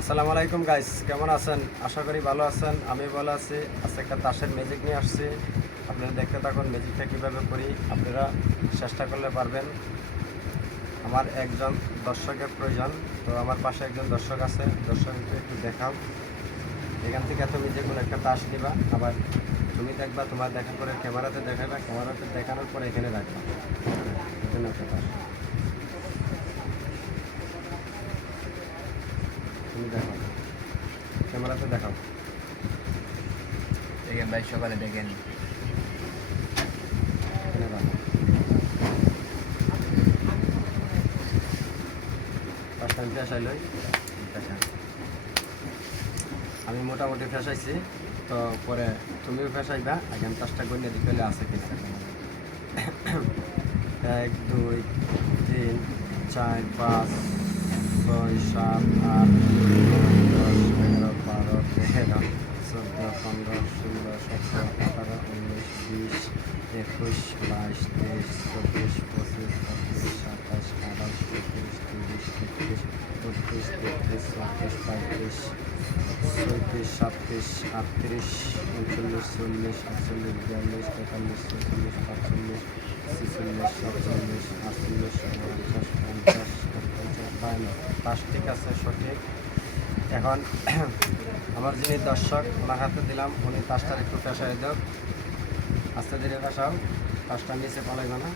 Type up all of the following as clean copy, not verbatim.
আসসালামু আলাইকুম গাইস, কেমন আছেন? আশা করি ভালো আছেন। আমি ভালো আছি। আজকে একটা তাসের ম্যাজিক নিয়ে আসছি। আপনারা দেখতে থাকুন ম্যাজিকটা কীভাবে করি। আপনারা চেষ্টা করলে পারবেন। আমার একজন দর্শকের প্রয়োজন, তো আমার পাশে একজন দর্শক আছে। দর্শককে একটু দেখাও। এখান থেকে তুমি যে কোনো একটা তাস নিবা, আবার তুমি দেখবা, তোমার দেখা করে ক্যামেরাতে দেখাবা, ক্যামেরাতে দেখানোর পরে এখানে রাখবা। এখানে একটা তাস তুমি দেখো, ক্যামেরাতে দেখাও। দেখেন ভাই, সকালে দেখেন এখানে রাখো। ফার্স্ট টাইম ফেসাইলই দেখেন, আমি মোটামুটি ফেসাইছি, তো পরে তুমিও ফেসাইবা। আগে আমি পাঁচটা গণ্য দিতে আছে কিছু 1 2 3 4 5 6 7 8 9 10 11 12 13 14 15 16 17 18 19 20 21 22 23 24 25 26 27 28 29 30 31 32 33 34 35 36 37 38 39 40 41 42 43 44 45 46 47 48 49 50 পাঁচ ঠিক আছে, সঠিক। এখন আমার যিনি দর্শক, ওনার হাতে দিলাম, উনি তাসটার একটু পেশায় দাও, আস্তে ধীরে পেশাও, তাসটা নিচে পালাইবে না।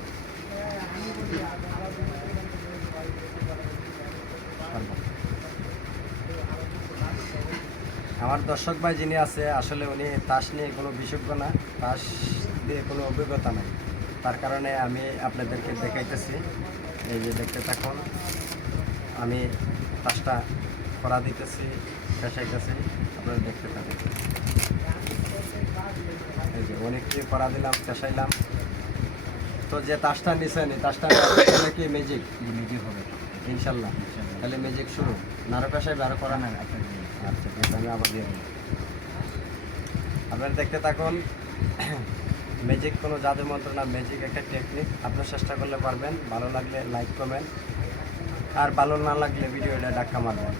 আমার দর্শক ভাই যিনি আছে, আসলে উনি তাস নিয়ে কোনো বিশেষজ্ঞ না, তাস দিয়ে কোনো অভিজ্ঞতা নাই, তার কারণে আমি আপনাদেরকে দেখাইতেছি। এই যে দেখতে থাকুন, আমি তাসটা করা দিতেছি, পেশাইতেছি, আপনারা দেখতে থাকুন। এই যে অনেকটি করা দিলাম, পেশাইলাম। তো যে তাসটা নিছেন, এই তাসটা কি ম্যাজিক নিজে হবে ইনশাল্লাহ? তাহলে ম্যাজিক শুরু। নারো পেশাইবে, আরো করা না নাই? আপনার আচ্ছা ঠিক আছে, আমি আবার দিয়ে দিই। আপনারা দেখতে থাকুন। ম্যাজিক কোনো জাদু মন্ত্র না, ম্যাজিক একটা টেকনিক। আপনার চেষ্টা করলে পারবেন। ভালো লাগলে লাইক কমেন্ট, আর ভালো না লাগলে ভিডিওটা ধাক্কা মারবেন।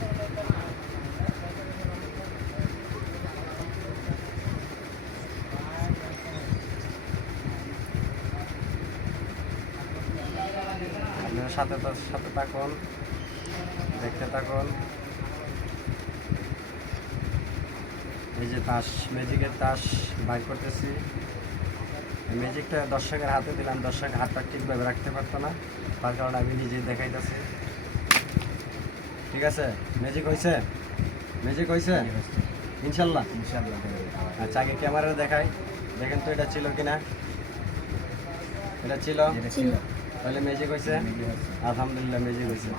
আপনারা সাথে থাকুন, দেখতে থাকুন। এই যে তাস, ম্যাজিকের তাস বাইর করতেছি। ম্যাজিকটা দর্শকের হাতে দিলাম, দর্শক হাতটা ঠিকভাবে রাখতে পারতো না, তার কারণে আমি নিজেই দেখাইতেছি। ঠিক আছে, ম্যাজিক হয়েছে, ম্যাজিক হয়েছে ইনশাল্লাহ। ইনশাআল্লাহ আচ্ছা, আগে ক্যামেরা দেখাই, দেখেন তো এটা ছিল কিনা। এটা ছিল, যেটা ছিল তাহলে ম্যাজিক হয়েছে। ম্যাজিক হচ্ছে। আলহামদুলিল্লাহ ম্যাজিক হয়েছে।